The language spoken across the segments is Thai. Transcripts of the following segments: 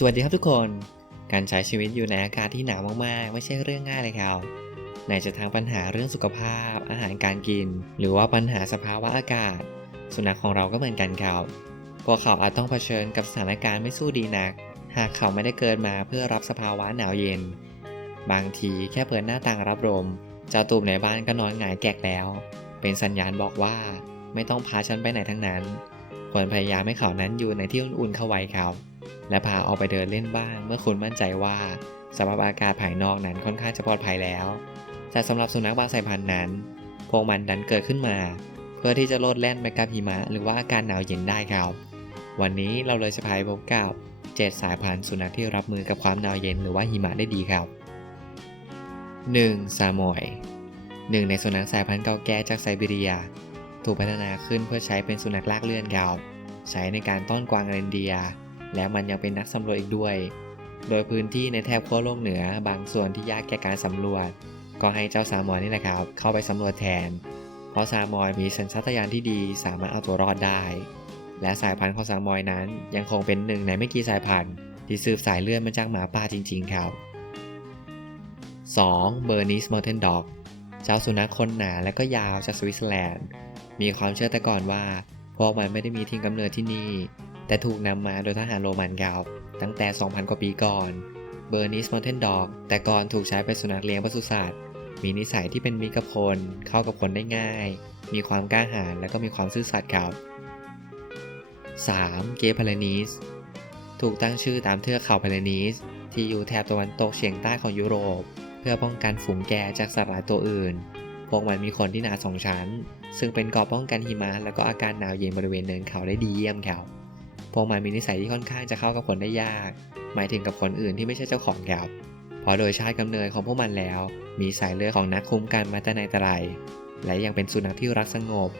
สวัสดีครับทุกคน การใช้ชีวิตอยู่ในอากาศที่หนาวมากๆ ไม่ใช่เรื่องง่ายเลยครับไหนจะทางปัญหาเรื่องสุขภาพ อาหารการกิน หรือว่าปัญหาสภาวะอากาศ สุนัขของเราก็เหมือนกันครับ พวกเขาอาจต้องเผชิญกับสถานการณ์ไม่สู้ดีนัก หากเขาไม่ได้เกิดมาเพื่อรับสภาวะหนาวเย็น บางทีแค่เปิดหน้าต่างรับลมเจ้าตูบในบ้านก็นอนหงายแกกแล้ว เป็นสัญญาณบอกว่า ไม่ต้องพาฉันไปไหนทั้งนั้น ควรพยายามให้เขานั้นอยู่ในที่อุ่นๆเข้าไว้ครับ และพาออกไปเดินเล่นบ้าง เมื่อคุณมั่นใจว่าสภาพอากาศภายนอกนั้นค่อนข้างจะปลอดภัยแล้ว แต่สำหรับสุนัขบางสายพันธุ์นั้น พวกมันดันเกิดขึ้นมา เพื่อที่จะโลดแล่นไปกับหิมะหรือว่าอากาศหนาวเย็นได้ครับ วันนี้เราเลยจะพาไปพบกับ7สายพันธุ์สุนัขที่รับมือกับความหนาวเย็นหรือว่าหิมะได้ดีครับ 1. ซามอยหนึ่งในสุนัขสายพันธุ์เก่าแก่จากไซบีเรีย ถูกพัฒนาขึ้นเพื่อใช้เป็นสุนัขลากเลื่อนครับใช้ในการต้อนกวางเรนเดียร์ และมันยังเป็นนักสำรวจอีกด้วย โดยพื้นที่ในแถบขั้วโลกเหนือบางส่วนที่ยากแก่การสำรวจ ก็ให้เจ้าซามอยนี่แหละครับ เข้าไปสำรวจแทน เพราะซามอยมีสัญชาตญาณที่ดีสามารถเอาตัวรอดได้ และสายพันธุ์ของซามอยนั้นยังคงเป็นหนึ่งในไม่กี่สายพันธุ์ ที่สืบสายเลือดมาจากหมาป่าจริง ๆ ครับ 2. เบอร์นิสมอร์เทนด็อกเจ้าสุนัขคนหนาและก็ยาวจากสวิตเซอร์แลนด์ มีความเชื่อแต่ก่อนว่าพวกมันไม่ได้มีถิ่นกำเนิดที่นี่ แต่ถูกนำมาโดยทหารโรมันครับตั้งแต่ 2,000 กว่าปีก่อน เบอร์นิสมอร์เทนดอก แต่ก่อนถูกใช้เป็นสุนัขเลี้ยงปศุสัตว์ มีนิสัยที่เป็นมิตรกับคน เข้ากับคนได้ง่าย มีความกล้าหาญและก็มีความซื่อสัตย์ครับ 3. เกพาเลนิสถูกตั้งชื่อตามเทือกเขาพาเลนิสที่อยู่แถบตะวันตกเฉียงใต้ของยุโรป เพื่อป้องกันฝูงแกจากสัตว์หลายตัวอื่น พวกมันมีขนที่หนาสองชั้น ซึ่งเป็นเกราะป้องกันหิมะและก็อาการหนาวเย็นบริเวณเนินเขาได้ดีเยี่ยมครับ พวกมันมีนิสัยที่ค่อนข้างจะเข้ากับคนได้ยาก หมายถึงกับคนอื่นที่ไม่ใช่เจ้าของครับเพราะโดยชาติกำเนิดของพวกมันแล้ว มีสายเลือดของนักคุ้มกันมาแต่ในแต่ไรและยังเป็นสุนัขที่รักสงบ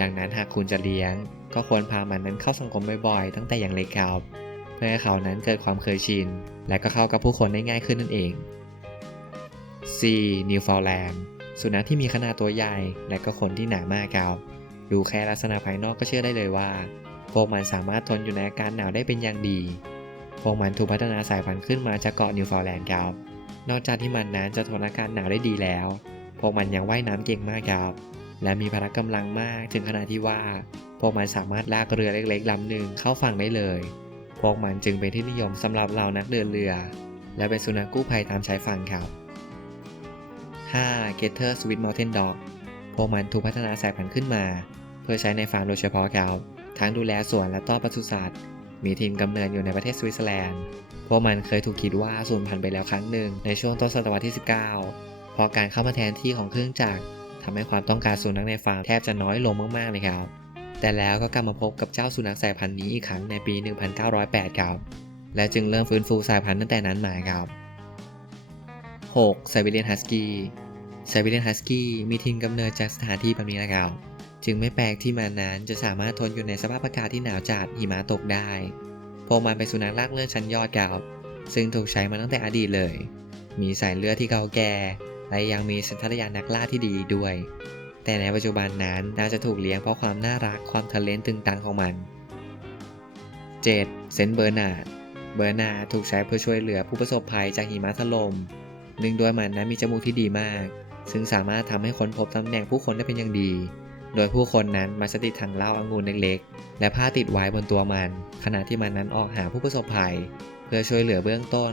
ดังนั้นหากคุณจะเลี้ยง ก็ควรพามันนั้นเข้าสังคมบ่อยๆ ตั้งแต่อย่างเล็กครับ เพื่อให้เขานั้นเกิดความเคยชิน และก็เข้ากับผู้คนได้ง่ายขึ้นนั่นเอง 4. นิวฟาวแลนด์สุนัขที่มีขนาดตัวใหญ่ และก็ขนที่หนามากครับ ดูแค่ลักษณะภายนอกก็เชื่อได้เลยว่า พวกมันสามารถทนอยู่ในอาการหนาวได้เป็นอย่างดี พวกมันถูกพัฒนาสายพันธุ์ขึ้นมาจากเกาะนิวฟาวแลนด์ครับ นอกจากที่มันนั้นจะทนอากาศหนาวได้ดีแล้ว พวกมันยังว่ายน้ำเก่งมากครับ และมีพละกำลังมากถึงขนาดที่ว่า พวกมันสามารถลากเรือเล็กๆลำหนึ่งเข้าฝั่งได้เลย พวกมันจึงเป็นที่นิยมสำหรับเหล่านักเดินเรือ และเป็นสุนัขกู้ภัยตามชายฝั่งครับ 5. Getter Sweet Mountain Dog พวกมันถูกพัฒนาสายพันธุ์ขึ้นมา เพื่อใช้ในฟาร์มโดยเฉพาะครับ ทั้งดูแลสวนและต้อนปศุสัตว์ มีถิ่นกำเนิดอยู่ในประเทศสวิตเซอร์แลนด์ พวกมันเคยถูกคิดว่าสูญพันธุ์ไปแล้วครั้งหนึ่งในช่วงต้นศตวรรษที่ 19 เพราะการเข้ามาแทนที่ของเครื่องจักรทำให้ความต้องการสุนัขในฟาร์มแทบจะน้อยลงมากๆเลยครับ แต่แล้วก็กลับมาพบกับเจ้าสุนัขสายพันธุ์นี้อีกครั้งในปี 1908 ครับ และจึงเริ่มฟื้นฟูสายพันธุ์ตั้งแต่นั้นมาครับ 6. ไซบีเรียนฮัสกี้ไซบีเรียนฮัสกี้มีถิ่นกำเนิดจากสถานที่แบบนี้นะครับ จึงไม่แปลกที่มันนั้นจะสามารถทนอยู่ในสภาพอากาศที่หนาวจัดหิมะตกได้พวกมันเป็นสุนัขลากเลื่อนชั้นยอดครับซึ่งถูกใช้มาตั้งแต่อดีตเลย มีสายเลือดที่เก่าแก่ และยังมีสัญชาตญาณนักล่าที่ดีด้วย แต่ในปัจจุบันนั้นน่าจะถูกเลี้ยงเพราะความน่ารักความทะเลนตึงตังของมัน 7. เซนเบอร์นาดเบอร์นาถูกใช้เพื่อช่วยเหลือผู้ประสบภัยจากหิมะถล่มเนื่องด้วยมันนั้นมีจมูกที่ดีมาก ซึ่งสามารถทำให้ค้นพบตำแหน่งผู้คนได้เป็นอย่างดี โดยผู้คนนั้นมาสติดถังเหล้าองุ่นเล็กๆ และผ้าติดไว้บนตัวมัน ขณะที่มันนั้นออกหาผู้ประสบภัย เพื่อช่วยเหลือเบื้องต้น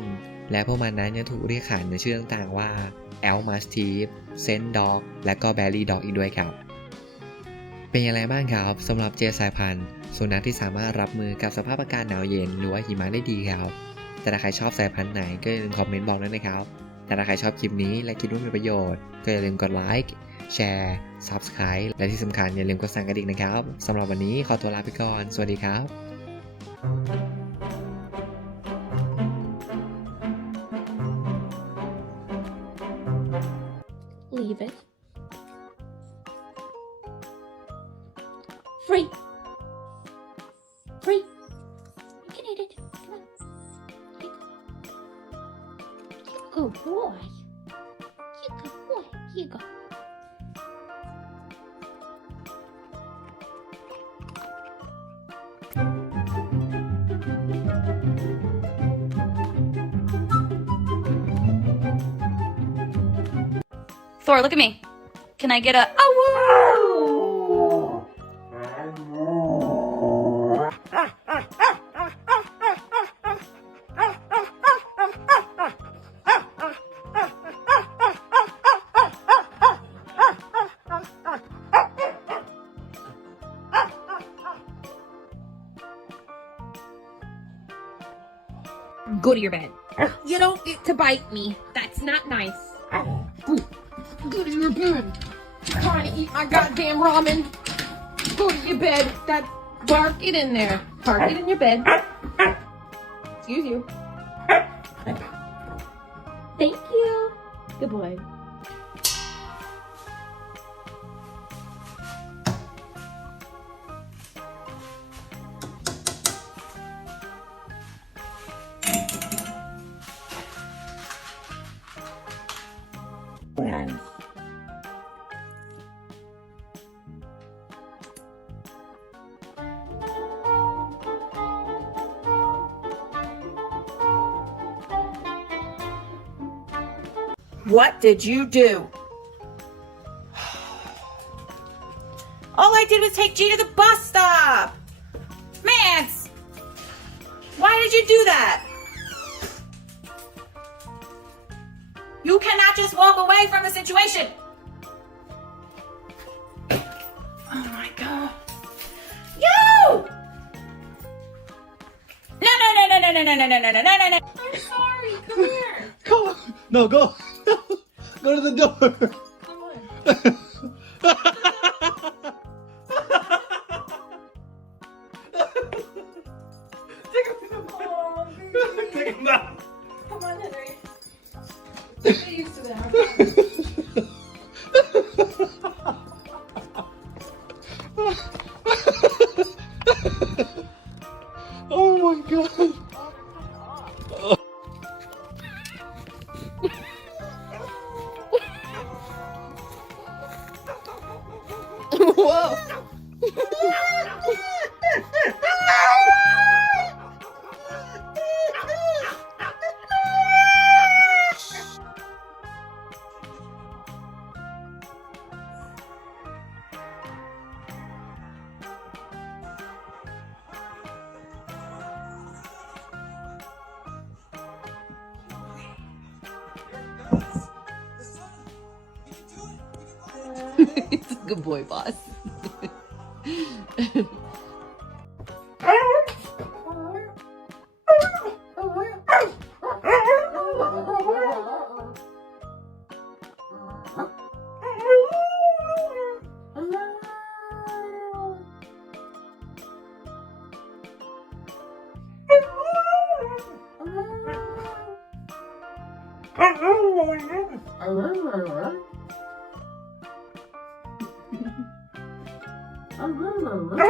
และพวกมันนั้นยังถูกเรียกขานในชื่อต่างๆว่า e l m a s t i f s e n d Dog และก็ Berry Dog อีกด้วยครับ เป็นอย่างไรบ้างครับสำหรับเจสายพันธุ์สุนัขที่สามารถรับมือกับสภาพอากาศหนาวเย็นหรือว่าหิมะได้ดีครับ แต่ถ้าใครชอบสายพันธุ์ไหนก็อย่าลืมคอมเมนต์บอกด้วยนะครับ แต่ถ้าใครชอบคลิปนี้และคิดว่ามีประโยชน์ ก็อย่าลืมกดไลค์แชร์ Subscribe และที่สำคัญอย่าลืมกดสั่นกระดิ่งนะครับสำหรับวันนี้ขอตัวลาไปก่อน สวัสดีครับ Leave it. Free. Free. Thor, look at me. Can I get a... Oh, Go to your bed. You don't get to bite me. That's not nice. Go, to your bed. Trying to eat my goddamn ramen. Go to your bed. That bark it in there. Park it in your bed. Excuse you. Thank you. Good boy. What did you do? All I did was take G to the bus stop. Mance! Why did you do that? You cannot just walk away from the situation. Oh my god. You! No, no, no, no, no, no, no, no, no, no, no, no, no. I'm sorry. Come here. Go. No, go. Go to the door. Come on. Take him out. Come on, Henry. Get used to that. Oh my god. Oh, Whoa. it's a good boy, boss. Allah Allah.